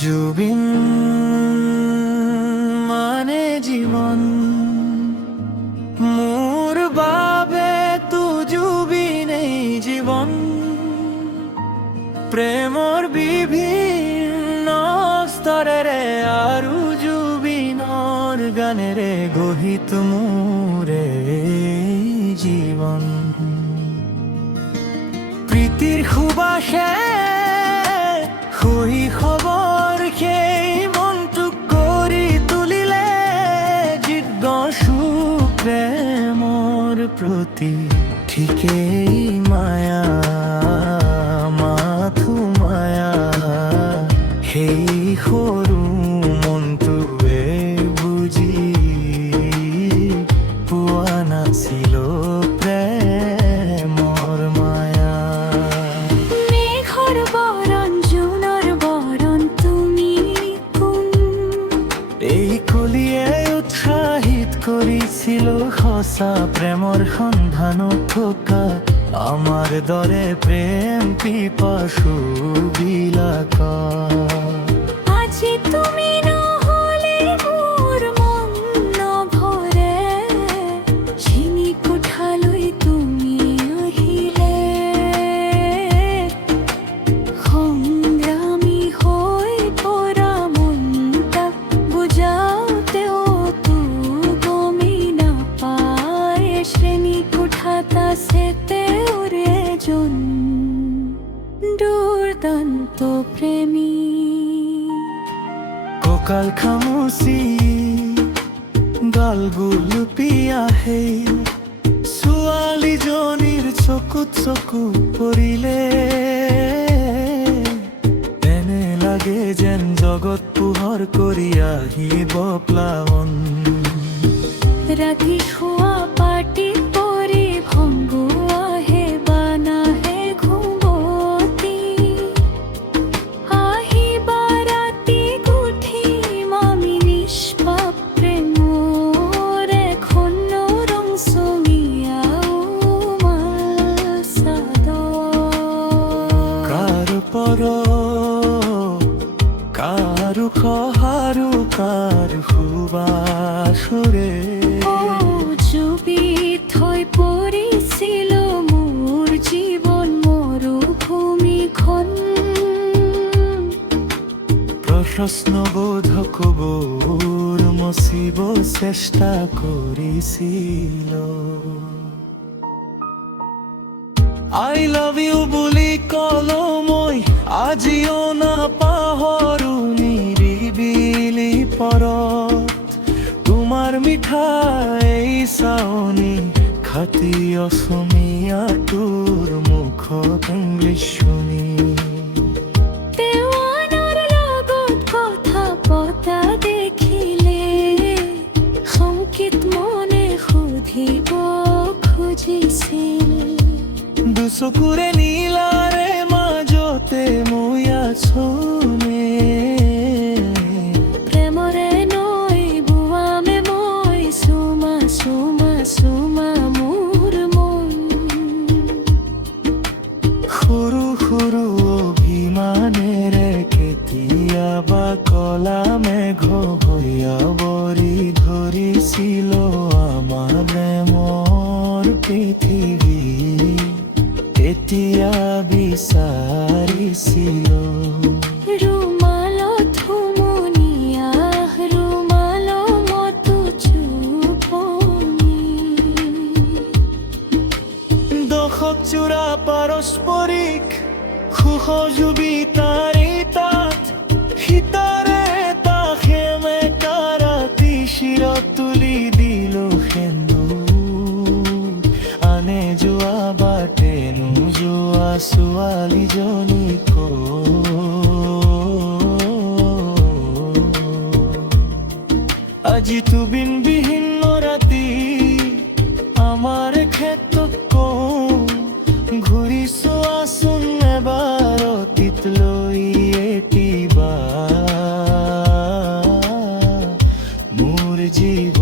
জুবিন মানে জীবন মোর বাবে তু জুবিন এই জীবন প্রেমর বিভিন্ন স্তরেরে আরু জুবিনর গানেরে গহিত মোরে জীবন প্রীতির সুবাসে হই খবর সেই মনটুক কৰি তুলিলে জিজ্ঞাসু প্ৰেমৰ প্ৰতি ঠিকেই মায়া মাথো মায়া সেই সৰু মনটোৱে বুজি পোৱা নাছিল প্ৰেমৰ মায়া মেঘৰ বৰণ জোনৰ বৰণ তুমি কোন এই কলিয়ে উৎসাহিত কৰিছিল সঁচা প্ৰেমৰ সন্ধানত থকা আমাৰ দৰে প্ৰেম পিপাসু বিলাক আজি তুমি নহ'লে মোৰ মন নভৰে চিনি কোঠালৈ তুমি আহিলে সংগ্ৰামী হৈ পৰা মনটাক বুজাওঁতেও তো গমেই নাপায় শ্ৰেণী কোঠাত আছে তেওঁৰ এজন দুৰ্দান্ত প্ৰেমী কঁকাল খামুচি গাল গুলপি আহে ছোৱালীজনীৰ চকুত চকু পৰিলে এনে লাগে যেন জগত পোহৰ কৰি আহিব প্লাৱন ৰাতি শোৱা পাটি পৰি ভংগুৱাহে বানাহে ঘুমতি আহিবা ৰাতি গুঠিম আমি নিষ্পাপ প্ৰেমৰ এখন ৰং চঙীয়া চাদৰ কাৰো পৰ কাৰো সহাৰো কাৰো সুবাসুৰে জুবিত হৈ পৰিছিল মোৰ জীৱন মৰুভূমিখন প্ৰশ্নবোধক বোৰ মচিব চেষ্টা কৰিছিল আই লাভ ইউ বুলি কলো মই আজিও নাপাহৰো নিৰিবিলি পৰত তোমাৰ মিঠাই চাৱনি খাতি অসমীয়া তোৰ মুখত ইংলিছ শুনি দেৱানৰ লগত কথা পতা দেখিলে সংকেত মনে সুধিব খুজিছিল দুচকুৰে নীলাৰে মাজতে মই আছোনে প্ৰেমৰে নৈ বোৱামে মই চুমা চুমা চুমা মোৰ মন সৰু সৰু অভিমানেৰে কেতিয়াবা কলা মেঘ ভয়াবৰি ধৰিছিল আমাৰ প্ৰেমৰ পৃথিৱী তেতিয়া বিচাৰিছিল ৰুমালত হুমুনিয়া ৰুমাল মতো চুপনি দশক জোৰা পাৰস্পৰিক সুসহযোগিতাৰে তাত সীতাৰে এটা সেমেকা ৰাতি শিৰত তুলি দিলো সেন্দুৰ আনে যোৱা বাটে নোযোৱা ছোৱালীজনীক আজি তুবিনবিহীন ৰাতি আমাৰ ক্ষেত্ৰত কওঁ ঘূৰি চোৱাচোন এবাৰ অতীত লৈ এটিবা মোৰ জীৱ